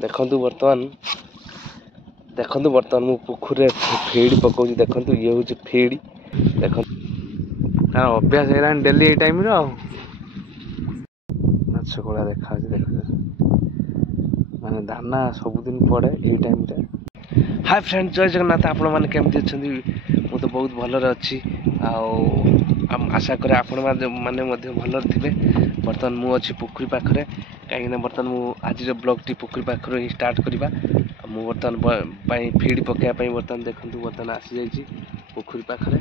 देखंतु बर्तमान मु पोखरे फेड़ी पकाउची देखंतु ये होची फेड़ी देखंतु तार अभ्यास है डेली ये टाइम रो माछ कोला देखा देख माने दाना सबुदिन पड़े ये टाइम रे। हाय फ्रेंड जय जगन्नाथ आपण माने केमती अछंती मु तो बहुत भलरे अछि आशा करे आपण माने मध्य भलरे थिबे। बर्तमान मु अछि पोखरी पाखरे कहीं बर्तमान मु आज ब्लॉग टी पोखरी पाखरे ही स्टार्ट करबा। मु बर्तमान फीड पकाया बर्तमान देखंतु बर्तमान आसी जाइए पोखरी पाखरे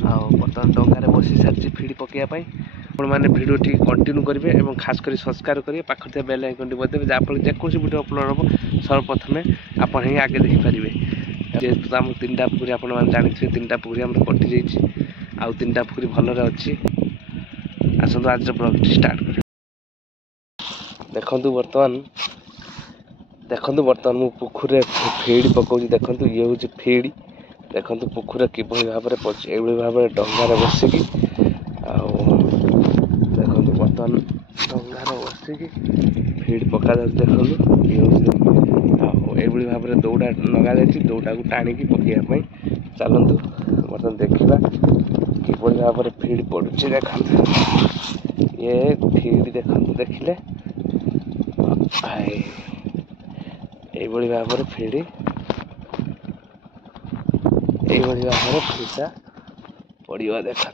बर्तमान डंगारे बसी सारी फीड पकाया आपण मैंने भिडियो टी कंटिन्यू करेंगे और खास कर सब्सक्राइब करेंगे पाखे बेल आइकन टी बजाइए जहाँफल जेकोसी वीडियो अपलोड हम सर्वप्रथमे आप ही आगे देखिपारे। जेहेतु आम 3टा पोखरी आप जानते 3टा पोखरी आम कटि जाइए आउ 3टा पोखरी भलरे अच्छी आसतु आज ब्लॉग स्टार्ट कर। देखंतु बर्तमान मु पोखरे फेड़ी पकाउची देखंतु ये होची फेड़ी देखंतु पोखरे किभली भाव में पड़े एभली भाव में डंगारे बसिकी देखंतु बर्तमान डंगारे बसिकी फीड पका देखंतु ये एभली भाव में दौड़ा नगा जाइए दौड़ा को टाणिकी पकाइबा चलतु बर्तमान देखा किभली भाव में फीड पड़ुची देखंतु ये फीड देखंतु देखिले এইভাবে ভাবে ফিডি এইভাবে ভাবে ফিডা পড়িবা দেখা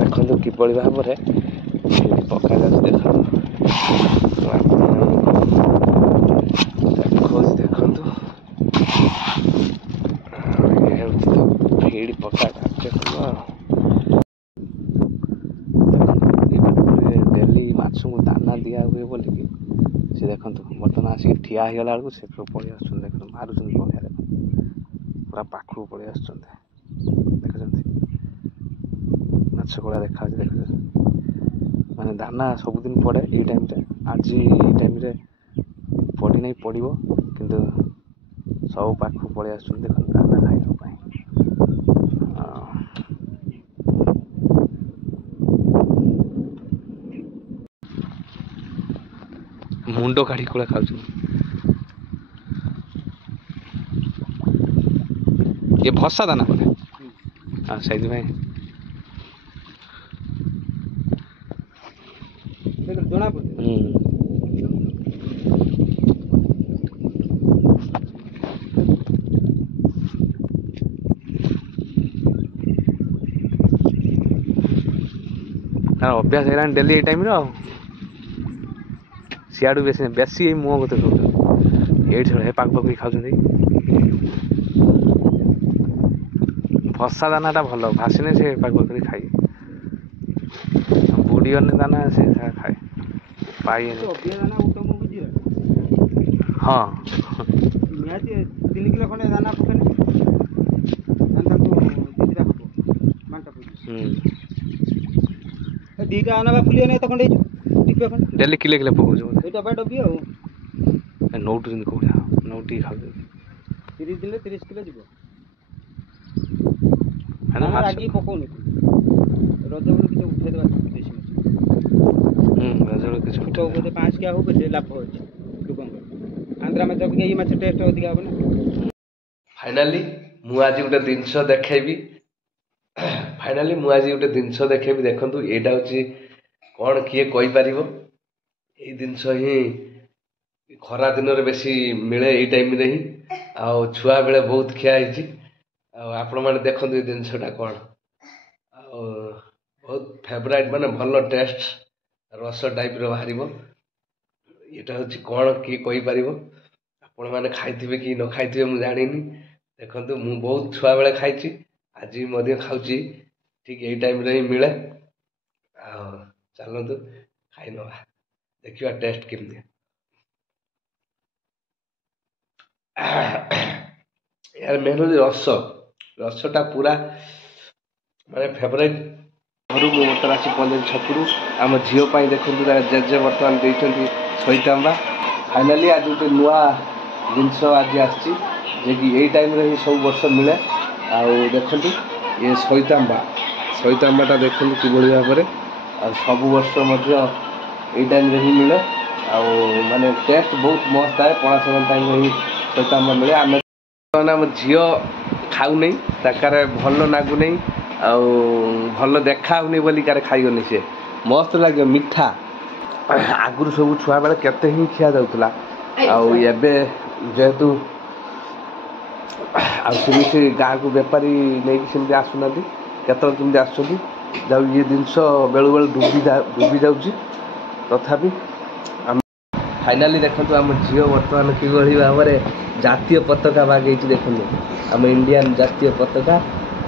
দেখন্তু কিপৰি ভাବରେ ফিডি পকা যাচ্ছে দেখନ୍ତୁ ଦେଖନ୍ତୁ ଫିଡି ପକା ଯାচ্ছে दाना दिया हुए बोलिकी से देखो बर्तमान आसिक ठिया हो गला बेलू से पलि आस देख मारुन पड़िया देख पूरा पाखक पलि आस देख माछ कड़ा देखा देख माने दाना सबुदिन पड़े ये टाइम रे आज ये टाइम रे पड़ी नहीं पड़ो किंतु सब पाखक पलि आस देख दाना खाइबा मुंड काढ़ी कूड़ा खाऊ ये भसा दाना बोले हाँ से जना अभ्यास है डेली ये टाइम रो सियाड़ू बेसी मुह कत ये पाक पक खाऊ भसा दाना भल भाषिने से पाक पक खाए बुड़ी गने दाना से खाए पाए हाँ 3 किलो खंडे दाना पकड़े दीटा आना फुलिया नहीं तो खंडे डेली किले किले पकाउछ एटा बाय डबी आ नौटु दिन कोडा नौटी खाउ 30 दिन 30 किलो जीवो हाना आगी पकोनु रजबुल किछ उठे देबा देशी माछ रजबुल किछ उठो को 5 क्या हो के लाभ हो छै दुकान आंध्रा में जब ये माछ टेस्ट अधिक हो ना। फाइनली मु आज गोटे दिनस देखेबी देखंतु एटा होची कौन किए कही पार यही जिनस ही खरा दिन में बेसी मिले ये टाइम रे ही छुआ बेले बहुत खियाई आपण मैंने देखु ये जिनसटा कौन बहुत फेवराइट माने भल टेस्ट रस टाइप बाहर यहाँ हूँ कौन किए कही पार आपण मैंने खाई कि न खाई मुझे जानी देखु मु बहुत छुआ बेले खाई आज भी खाऊँ ठीक यही टाइम रे ही मिले चलतु खाई नवा देखिए टेस्ट केमती यार मेन हूँ रसटा पूरा माने फेवरेट घर को बर्तमान आसी पहुँचे छपुर आम झीपाई देखते जेजे बर्तमान देखते सईतांबा फाइनाली आज गोटे नुआ जिनस आज आसी जे कि यही टाइम रे सब वर्ष मिले देखु ये सईतांबा ସହିତ ଆମ୍ବଟା ଦେଖନ୍ତୁ କିଭଳି ଭାବରେ ଆଉ ସବୁ ବର୍ଷ ମଧ୍ୟ ଏଇ ଟାଇମ୍ରେ ହିଁ ମିଳେ ଆଉ ମାନେ ଟେଷ୍ଟ ବହୁତ ମସ୍ତ ଥାଏ ପଣା ସଂକ୍ରାନ୍ତି ଟାଇମ୍ରେ ହିଁ ସହିତ ଆମ୍ବ ମିଳେ ଆମେ ଆମ ଝିଅ ଖାଉନେଇ ତାକାର ଭଲ ଲାଗୁନେଇ ଆଉ ଭଲ ଦେଖା ହଉନି ବୋଲି କାରେ ଖାଇବନି ସେ ମସ୍ତ ଲାଗିବ ମିଠା ଆଗରୁ ସବୁ ଛୁଆବେଳେ କେତେ ହିଁ ଖିଆ ଯାଉଥିଲା ଆଉ ଏବେ ଯେହେତୁ ଆଉ ସେମିତି ଗାଁକୁ ବେପାରୀ ନେଇକି ସେମିତି ଆସୁନାହାନ୍ତି କେତେବେଳେ କେମିତି ଆସୁଛନ୍ତି ଯାଉ ଇଏ ଜିନିଷ ବେଳେବେଳେ ଡୁବି ଯାଉଛି ତଥାପି ଆମେ ଫାଇନାଲି ଦେଖନ୍ତୁ ଆମ ଝିଅ ବର୍ତ୍ତମାନ କିଭଳି ଭାବରେ ଜାତୀୟ ପତାକା ବାଗେଇଛି ଦେଖନ୍ତୁ ଆମ ଇଣ୍ଡିଆନ୍ ଜାତୀୟ ପତାକା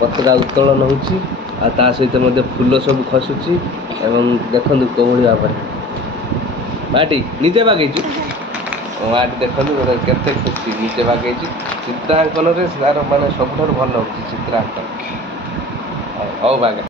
ଉତ୍ତୋଳନ ହେଉଛି ଆଉ ତା ସହିତ ମଧ୍ୟ ଫୁଲ ସବୁ ଖସୁଛି ଏବଂ ଦେଖନ୍ତୁ କେଉଁଭଳି ଭାବରେ ମାଟି ନିଜେ ବାଗେଇଛୁ ମାଟି ଦେଖନ୍ତୁ କେତେ ଖୁସି ନିଜେ ବାଗେଇଛି ଚିତ୍ରାଙ୍କନରେ ତାର ମାନେ ସବୁଠାରୁ ଭଲ ହେଉଛି ଚିତ୍ରାଙ୍କନ ହଉ ବାଗା